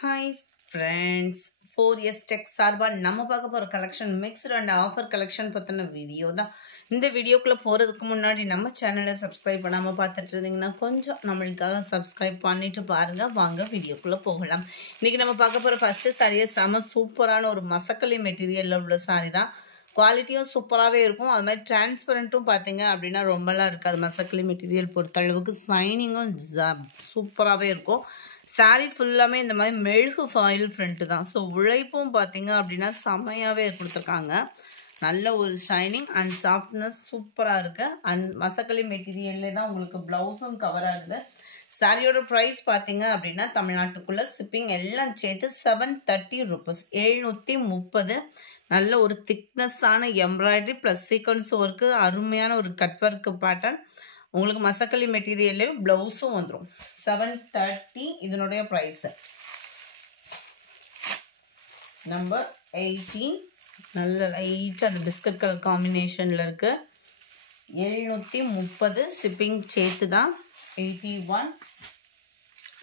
Hi friends, 4S Tech சார்பா நம்ம பார்க்க போற collection mixed and offer collection பத்தின வீடியோ தான். இந்த வீடியோக்குள்ள போறதுக்கு முன்னாடி நம்ம சேனலை சப்ஸ்கிரைப் பண்ணாம பார்த்துட்டு இருந்தீங்கன்னா கொஞ்சம் நம்மளுக்காக சப்ஸ்கிரைப் பண்ணிட்டு பாருங்க. வாங்க வீடியோக்குள்ள போகலாம். இன்னைக்கு நம்ம பார்க்க போற ஃபர்ஸ்ட் சாரியே செம சூப்பரான ஒரு மசக்கலி மெட்டீரியல்ல உள்ள சாரி தான். குவாலிட்டியும் சூப்பராகவே இருக்கும். அது மாதிரி டிரான்ஸ்பரண்ட்டும் பார்த்தீங்க அப்படின்னா ரொம்பலாம் இருக்காது. மசக்கலி மெட்டீரியல் பொறுத்தளவுக்கு சைனிங்கும் சூப்பராகவே இருக்கும். சாரீ ஃபுல்லாமே இந்த மாதிரி மெழுகு ஃபாயில் ஃப்ரண்ட் தான். ஸோ உழைப்பும் பார்த்தீங்க அப்படின்னா செம்மையாகவே கொடுத்துருக்காங்க. நல்ல ஒரு ஷைனிங் அண்ட் சாஃப்ட்னஸ் சூப்பராக இருக்குது. அண்ட் மசக்கலி மெட்டீரியல்லே தான் உங்களுக்கு ப்ளவுஸும் கவர் ஆகுது. சாரியோட ப்ரைஸ் பார்த்தீங்க அப்படின்னா தமிழ்நாட்டுக்குள்ளே ஷிப்பிங் எல்லாம் சேர்த்து 730 rupees 730. நல்ல ஒரு திக்னஸ்ஸான எம்ப்ராய்டரி ப்ளஸ் சீக்வன்ஸ் ஒர்க்கு, அருமையான ஒரு கட் ஒர்க்கு பேட்டர்ன். உங்களுக்கு மசக்கலி மெட்டீரியல்லே ப்ளவுஸும் வந்துடும். 730 இதனுடைய ப்ரைஸ். நம்பர் 18 நல்ல லைட்டாக அந்த பிஸ்கட் கலர் காம்பினேஷனில் இருக்கு. 730 ஷிப்பிங் சேர்த்து தான். 81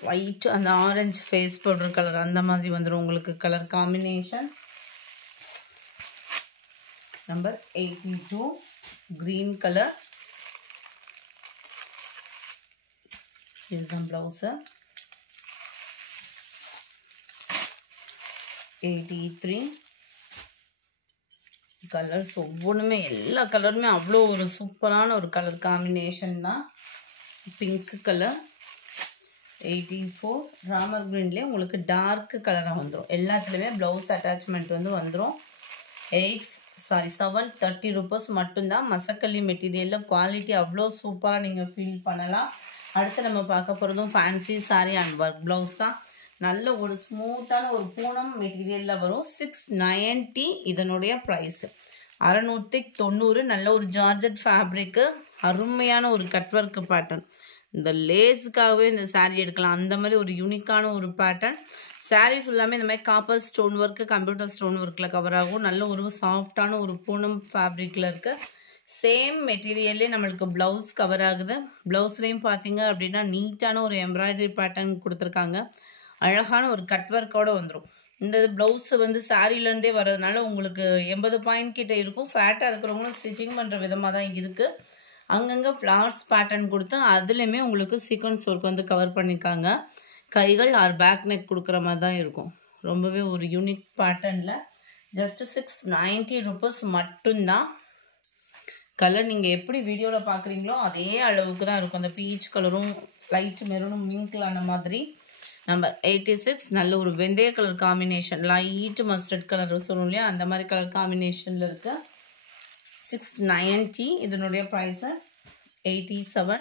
லைட் அந்த ஆரஞ்சு ஃபேஸ் பவுடர் கலர் அந்த மாதிரி வந்துடும் உங்களுக்கு colour combination. Number 82 green colour. இதுதான் ப்ளவுஸு. 83 கலர்ஸ் ஒவ்வொன்றுமே எல்லா கலருமே அவ்வளோ ஒரு சூப்பரான ஒரு கலர் காம்பினேஷன் தான். Pink colour. 84 ராமர் க்ரீன்லேயே உங்களுக்கு டார்க் கலராக வந்துடும். எல்லாத்துலேயுமே ப்ளவுஸ் அட்டாச்மெண்ட் வந்துடும். 730 rupees மட்டும்தான். மசக்கல்லி மெட்டீரியலில் குவாலிட்டி அவ்வளோ சூப்பராக நீங்கள் ஃபீல் பண்ணலாம். அடுத்து நம்ம பார்க்க போகிறதும் fancy sari and work blouse தான். நல்ல ஒரு ஸ்மூத்தான ஒரு பூனம் மெட்டீரியலில் வரும். 690 இதனுடைய ப்ரைஸு. 690. நல்ல ஒரு ஜார்ஜட் ஃபேப்ரிக்கு, அருமையான ஒரு கட் ஒர்க்கு பேட்டர்ன். இந்த லேஸுக்காகவே இந்த சாரீ எடுக்கலாம். அந்த மாதிரி ஒரு யூனிக்கான ஒரு பேட்டர்ன். சாரீ ஃபுல்லாமே இந்த மாதிரி copper stone work, computer stone ஒர்க்கில் கவர் ஆகும். நல்ல ஒரு சாஃப்டான ஒரு பூனம் ஃபேப்ரிக்கில் இருக்குது. சேம் மெட்டீரியல்லே நம்மளுக்கு ப்ளவுஸ் கவர் ஆகுது. ப்ளவுஸ்லேயும் பார்த்தீங்க அப்படின்னா நீட்டான ஒரு எம்ப்ராய்டரி பேட்டர்ன் கொடுத்துருக்காங்க. அழகான ஒரு கட் ஒர்க்கோடு வந்துடும். இந்த ப்ளவுஸ் சாரீலேருந்தே வர்றதுனால உங்களுக்கு 80 பாயிண்ட் கிட்ட இருக்கும். ஃபேட்டாக இருக்கிறவங்களும் ஸ்டிச்சிங் பண்ணுற விதமாக தான் இருக்குது. அங்கங்கே ஃப்ளவர்ஸ் பேட்டர்ன் கொடுத்து அதுலேயுமே உங்களுக்கு சீக்வன்ஸ் ஒர்க் கவர் பண்ணியிருக்காங்க. கைகள் ஆர் பேக் நெக் கொடுக்குற மாதிரி தான் இருக்கும். ரொம்பவே ஒரு யூனிக் பேட்டர்னில் ஜஸ்ட் 690 rupees மட்டும்தான். கலர் நீங்கள் எப்படி வீடியோவில் பார்க்குறீங்களோ அதே அளவுக்கு தான் இருக்கும். அந்த பீச் கலரும் லைட் மெரூனும் மிங்கிளான மாதிரி. நம்பர் 86 நல்ல ஒரு வெந்தய colour combination, light mustard colour சொல்லுவோம் இல்லையா, அந்த மாதிரி கலர் காம்பினேஷனில் இருக்குது. 690 இதனுடைய ப்ரைஸு. 87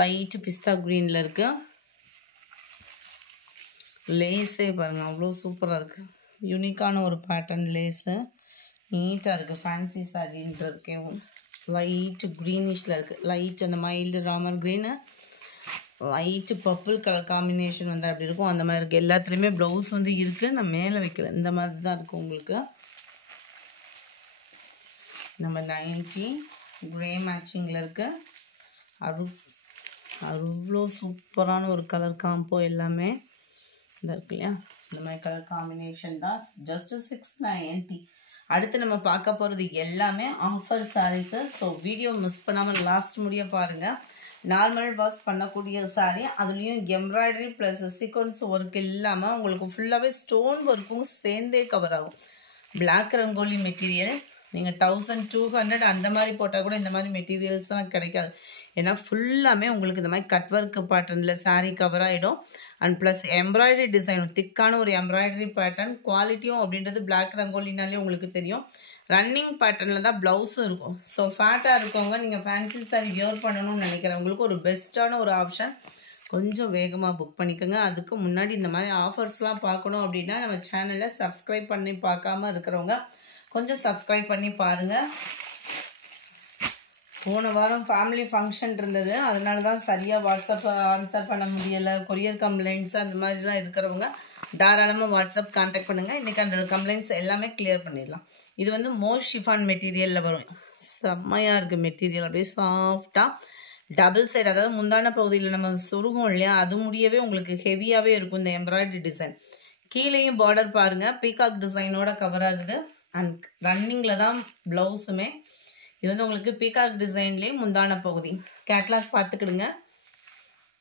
லைட் பிஸ்தா க்ரீனில் இருக்குது. லேஸே பாருங்கள் அவ்வளோ சூப்பராக இருக்குது. யூனிக்கான ஒரு பேட்டர்ன் லேஸு நீட்டாக இருக்குது. ஃபேன்சி சாரின்றதுக்கே லைட் க்ரீனிஷில் இருக்குது. லைட் அந்த mild Ramar green, light purple colour combination அப்படி இருக்கும். அந்த மாதிரி இருக்குது. எல்லாத்துலேயுமே ப்ளவுஸ் இருக்குது. நான் மேலே வைக்கல, இந்த மாதிரி தான் இருக்கும் உங்களுக்கு. நம்பர் 90 க்ரே மேட்சிங்கில் இருக்குது. அவ்வளோ சூப்பரான ஒரு கலர் காம்போ எல்லாமே இதாக இருக்கு இல்லையா, இந்த மாதிரி கலர் காம்பினேஷன் தான். ஜஸ்ட் 690. அடுத்து நம்ம பார்க்க போகிறது எல்லாமே offer saris. So video miss பண்ணாமல் லாஸ்ட் முடிய பாருங்கள். நார்மல் வாஷ் பண்ணக்கூடிய சாரீ, அதுலேயும் எம்ப்ராய்டரி ப்ளஸ் சீக்வன்ஸ் ஒர்க் இல்லாமல் உங்களுக்கு ஃபுல்லாகவே ஸ்டோன் ஒர்க்கும் சேர்ந்தே கவர் ஆகும். பிளாக் ரங்கோலி மெட்டீரியல் நீங்கள் 1200 அந்த மாதிரி போட்டால் கூட இந்த மாதிரி மெட்டீரியல்ஸ்லாம் கிடைக்காது. ஏன்னா ஃபுல்லாமே உங்களுக்கு இந்த மாதிரி கட் ஒர்க் பேட்டர்னில் சாரீ கவர் ஆகிடும். அண்ட் ப்ளஸ் எம்ப்ராய்டரி டிசைனும் திக்கான ஒரு எம்ப்ராய்டரி பேட்டர்ன். குவாலிட்டியும் அப்படின்றது பிளாக் ரங்கோலினாலே உங்களுக்கு தெரியும். ரன்னிங் பேட்டர்னில் தான் ப்ளவுஸும் இருக்கும். ஸோ ஃபேட்டாக இருக்கவங்க நீங்கள் ஃபேன்சி சாரீ வியர் பண்ணணும்னு நினைக்கிறவங்களுக்கு ஒரு பெஸ்ட்டான ஒரு ஆப்ஷன். கொஞ்சம் வேகமாக புக் பண்ணிக்கோங்க. அதுக்கு முன்னாடி இந்த மாதிரி ஆஃபர்ஸ்லாம் பார்க்கணும் அப்படின்னா நம்ம சேனலை சப்ஸ்கிரைப் பண்ணி பார்க்காம இருக்கிறவங்க கொஞ்சம் சப்ஸ்கிரைப் பண்ணி பாருங்கள். போன வாரம் ஃபேமிலி ஃபங்க்ஷன் இருந்தது, அதனால தான் சரியாக வாட்ஸ்அப் ஆன்சர் பண்ண முடியலை. கொரியர் கம்ப்ளைண்ட்ஸ் அந்த மாதிரிலாம் இருக்கிறவங்க தாராளமாக வாட்ஸ்அப் கான்டாக்ட் பண்ணுங்கள். இன்றைக்கி அந்த கம்ப்ளைண்ட்ஸ் எல்லாமே கிளியர் பண்ணிடலாம். இது மோர் ஷிஃபான் மெட்டீரியலில் வரும். செம்மையாக இருக்குது மெட்டீரியல். அப்படியே சாஃப்டாக டபுள் சைடு, அதாவது முந்தான பகுதியில் நம்ம சொருகும் இல்லையா, அது முடியவே உங்களுக்கு ஹெவியாகவே இருக்கும் இந்த எம்ப்ராய்டரி டிசைன். கீழேயும் பார்டர் பாருங்க, பீகாக் டிசைனோட கவர் ஆகுது. அண்ட் ரன்னிங்கில் தான் ப்ளவுஸுமே. இது வந்து உங்களுக்கு பீகாக் டிசைன்லேயே முந்தான பகுதி. கேட்லாக் பார்த்துக்கிடுங்க.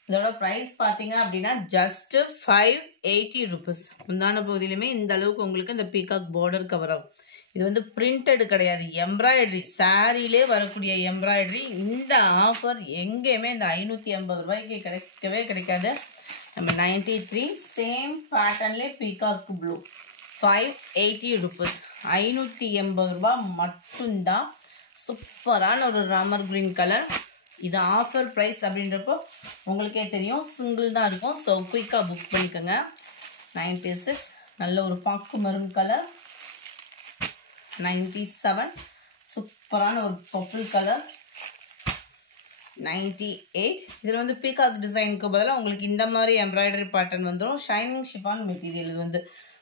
இதோட ப்ரைஸ் பார்த்தீங்க அப்படின்னா ஜஸ்ட் 580 ருபீஸ். முந்தான பகுதியிலுமே இந்த அளவுக்கு உங்களுக்கு இந்த பீகாக் பார்டர் கவர் ஆகும். இது வந்து பிரிண்டட் கிடையாது, எம்ப்ராய்டரி. சாரிலே வரக்கூடிய எம்ப்ராய்டரி. இந்த ஆஃபர் எங்கேயுமே இந்த 580 ரூபாய்க்கு கிடைக்கவே கிடைக்காது. நம்ம 93 சேம் பேட்டர்ன்லேயே பீகாக் ப்ளூ 580 ருபீஸ். 580 ரூபாய் மட்டும்தான். சூப்பரான ஒரு ராமர் கிரீன் கலர். இது ஆஃபர் ப்ரைஸ் அப்படின்றப்போ உங்களுக்கே தெரியும், சிங்கிள் தான் இருக்கும். ஸோ குயிக்காக புக் பண்ணிக்கோங்க. 96 நல்ல ஒரு பாக்கு மரூன் கலர். 97 சூப்பரான ஒரு பர்பிள் கலர். 98 இதில் வந்து பீகாக் டிசைனுக்கு பதிலாக உங்களுக்கு இந்த மாதிரி எம்ப்ராய்டரி பேட்டர்ன் வந்துடும். Shining chiffon material. இது வந்து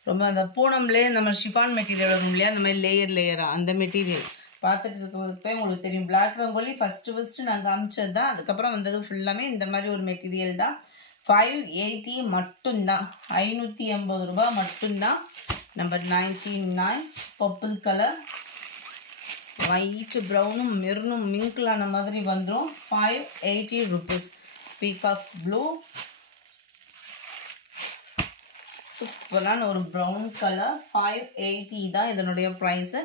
ரொம்ப அந்த பூனம்லேயே நம்ம ஷிஃபான் மெட்டீரியல் வரும் இல்லையா, அந்த மாதிரி லேயராக அந்த மெட்டீரியல் பார்த்துட்டு இருக்கிறதுப்பே உங்களுக்கு தெரியும். பிளாக் ரங்கோலி ஃபஸ்ட்டு நான் காமிச்சது தான். அதுக்கப்புறம் வந்தது ஃபுல்லாமே இந்த மாதிரி ஒரு மெட்டீரியல் தான். 580 மட்டும்தான். 580 ரூபாய் மட்டும்தான். Number 99 purple colour. ஒயிட் ப்ரௌனும் மெரூனும் மிங்கிளான மாதிரி வந்துடும். 580 ருபீஸ். பீகாக் ப்ளூ சூப்பரான ஒரு ப்ரௌன் கலர். 580 தான் இதனுடைய ப்ரைஸு.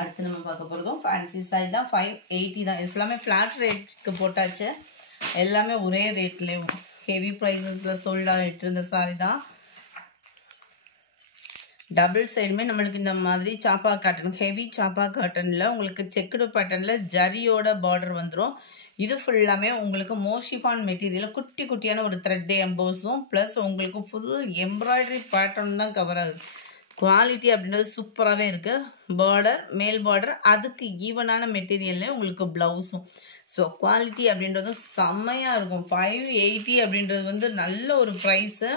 அடுத்து நம்ம பார்க்க போகிறதும் ஃபேன்சி சாரி தான். 580 தான். இது ஃபுல்லாமே ஃப்ளாட் ரேட்டுக்கு போட்டாச்சு. எல்லாமே ஒரே ரேட்லேயும் ஹெவி ப்ரைஸஸில் சோல்ட் ஆகிட்டு இருந்த சாரி தான். டபுள் சைடுமே நம்மளுக்கு இந்த மாதிரி சாப்பா காட்டன், ஹெவி சாப்பா காட்டனில் உங்களுக்கு செக்குடு பேட்டர்னில் ஜரியோட பார்டர் வந்துடும். இது ஃபுல்லாமே உங்களுக்கு மோஷிஃபான் மெட்டீரியல் குட்டி குட்டியான ஒரு த்ரெட் எம்போஸும் ப்ளஸ் உங்களுக்கு ஃபுல் எம்ப்ராய்டரி பேட்டர்ன் தான் கவர் ஆகுது. குவாலிட்டி அப்படின்றது சூப்பராகவே இருக்குது. பார்டர் மேல் பார்டர் அதுக்கு ஈவனான மெட்டீரியல்லே உங்களுக்கு ப்ளவுஸும். ஸோ குவாலிட்டி அப்படின்றதும் செம்மையாக இருக்கும். 580 அப்படின்றது வந்து நல்ல ஒரு ப்ரைஸு.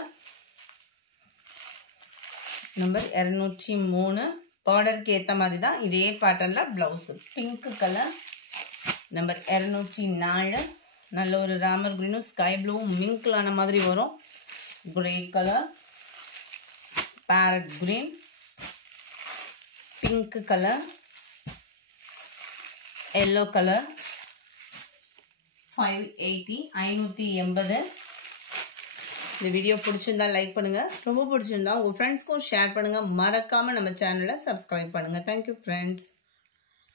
நம்பர் 203 பார்டருக்கு ஏற்ற மாதிரி தான் இதே பேட்டர்னில் ப்ளவுஸு. Pink colour. நம்பர் 204 நல்ல ஒரு ராமர் க்ரீனும் ஸ்கை ப்ளூவும் மிங்கிளான மாதிரி வரும். Grey colour, farad green, pink colour, yellow colour. 580 580. இந்த வீடியோ பிடிச்சிருந்தா லைக் பண்ணுங்கள். ரொம்ப பிடிச்சிருந்தா உங்கள் ஃப்ரெண்ட்ஸ்க்கும் ஷேர் பண்ணுங்கள். மறக்காமல் நம்ம சேனலை சப்ஸ்கிரைப் பண்ணுங்கள். Thank you friends.